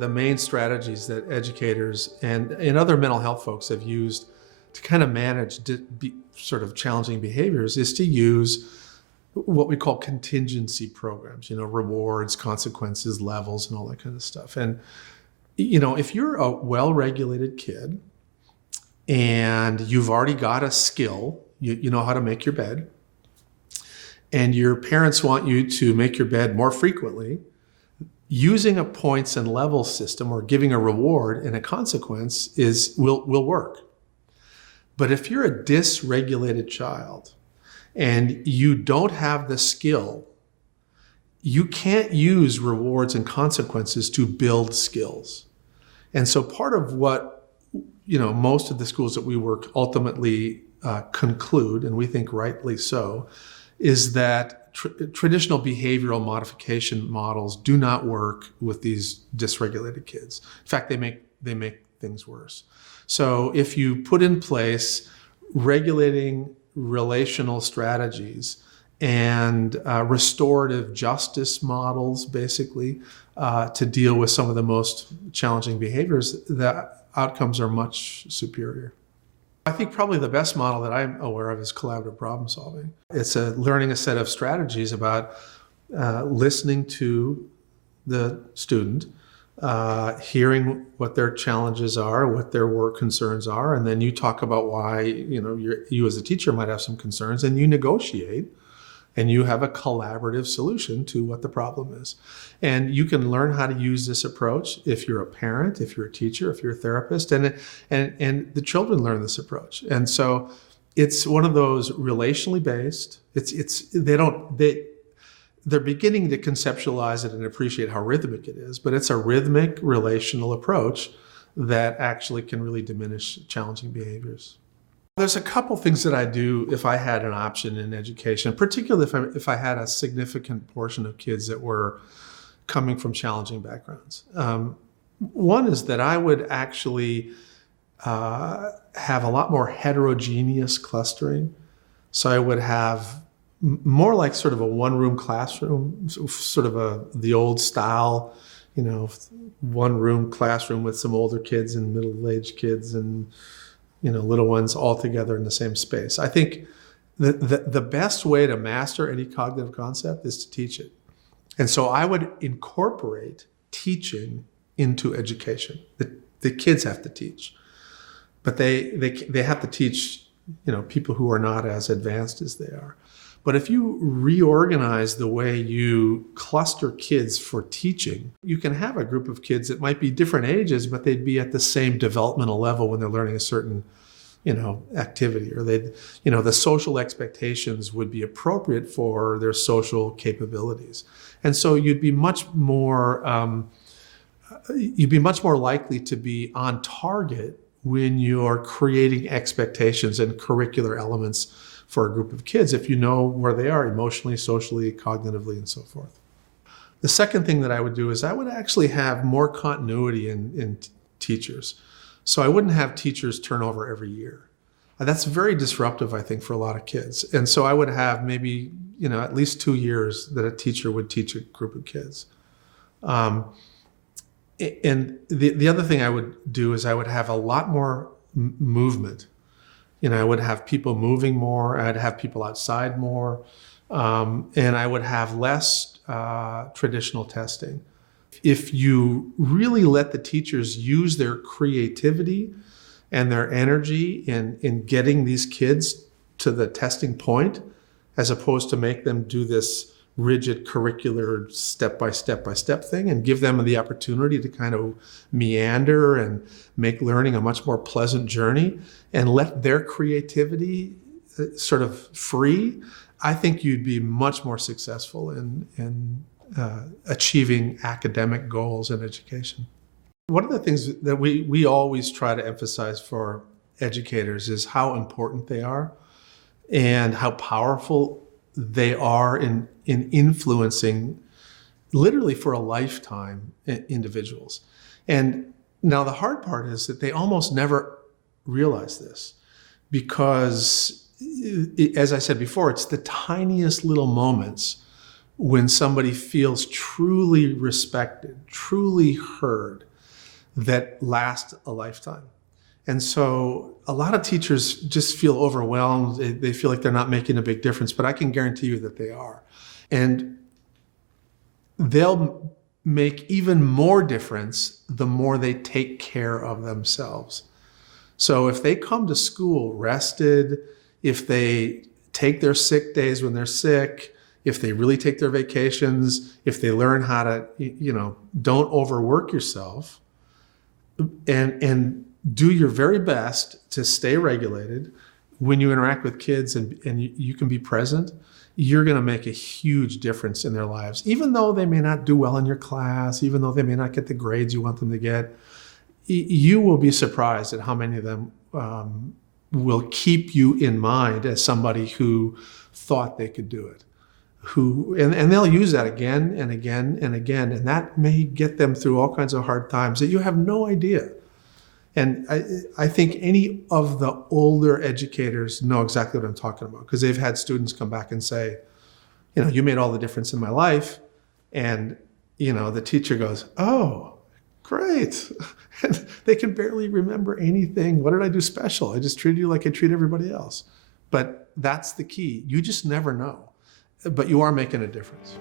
the main strategies that educators and other mental health folks have used to kind of manage sort of challenging behaviors is to use what we call contingency programs, rewards, consequences, levels, and all that kind of stuff. And, if you're a well-regulated kid and you've already got a skill, you know how to make your bed, and your parents want you to make your bed more frequently, using a points and levels system or giving a reward and a consequence will work. But if you're a dysregulated child and you don't have the skill, you can't use rewards and consequences to build skills. And so part of what, most of the schools that we work ultimately conclude, and we think rightly so, is that traditional behavioral modification models do not work with these dysregulated kids. In fact, they make things worse. So if you put in place regulating relational strategies and restorative justice models, basically, to deal with some of the most challenging behaviors, the outcomes are much superior. I think probably the best model that I'm aware of is collaborative problem solving. It's learning a set of strategies about listening to the student, hearing what their challenges are, what their work concerns are, and then you talk about why you as a teacher might have some concerns, and you negotiate, and you have a collaborative solution to what the problem is. And you can learn how to use this approach if you're a parent, if you're a teacher, if you're a therapist, and the children learn this approach. And so it's one of those relationally based. They're beginning to conceptualize it and appreciate how rhythmic it is, but it's a rhythmic relational approach that actually can really diminish challenging behaviors. There's a couple things that I do if I had an option in education, particularly if I had a significant portion of kids that were coming from challenging backgrounds. One is that I would actually have a lot more heterogeneous clustering. So I would have more like sort of a one-room classroom, sort of the old style, one-room classroom with some older kids and middle-aged kids and little ones all together in the same space. I think the best way to master any cognitive concept is to teach it. And so I would incorporate teaching into education. The kids have to teach, but they have to teach people who are not as advanced as they are. But if you reorganize the way you cluster kids for teaching, you can have a group of kids that might be different ages, but they'd be at the same developmental level when they're learning a certain, activity, or the social expectations would be appropriate for their social capabilities. And so you'd be much more likely to be on target when you're creating expectations and curricular elements for a group of kids, if you know where they are emotionally, socially, cognitively, and so forth. The second thing that I would do is I would actually have more continuity in teachers. So I wouldn't have teachers turn over every year. That's very disruptive, I think, for a lot of kids. And so I would have maybe, at least 2 years that a teacher would teach a group of kids. And the other thing I would do is I would have a lot more movement. I would have people moving more, I'd have people outside more, and I would have less traditional testing. If you really let the teachers use their creativity and their energy in getting these kids to the testing point, as opposed to make them do this rigid curricular step-by-step thing, and give them the opportunity to kind of meander and make learning a much more pleasant journey, and let their creativity sort of free, I think you'd be much more successful in achieving academic goals in education. One of the things that we always try to emphasize for educators is how important they are and how powerful they are in influencing, literally for a lifetime, individuals. And now the hard part is that they almost never realize this, because, as I said before, it's the tiniest little moments when somebody feels truly respected, truly heard, that last a lifetime. And so a lot of teachers just feel overwhelmed. They feel like they're not making a big difference, but I can guarantee you that they are. And they'll make even more difference the more they take care of themselves. So if they come to school rested, if they take their sick days when they're sick, if they really take their vacations, if they learn how to, don't overwork yourself, and do your very best to stay regulated when you interact with kids, and you can be present, you're going to make a huge difference in their lives. Even though they may not do well in your class, even though they may not get the grades you want them to get, you will be surprised at how many of them will keep you in mind as somebody who thought they could do it. And they'll use that again and again and again, and that may get them through all kinds of hard times that you have no idea. And I think any of the older educators know exactly what I'm talking about, because they've had students come back and say, you made all the difference in my life. And, the teacher goes, oh, great. And they can barely remember anything. What did I do special? I just treated you like I treat everybody else. But that's the key. You just never know. But you are making a difference.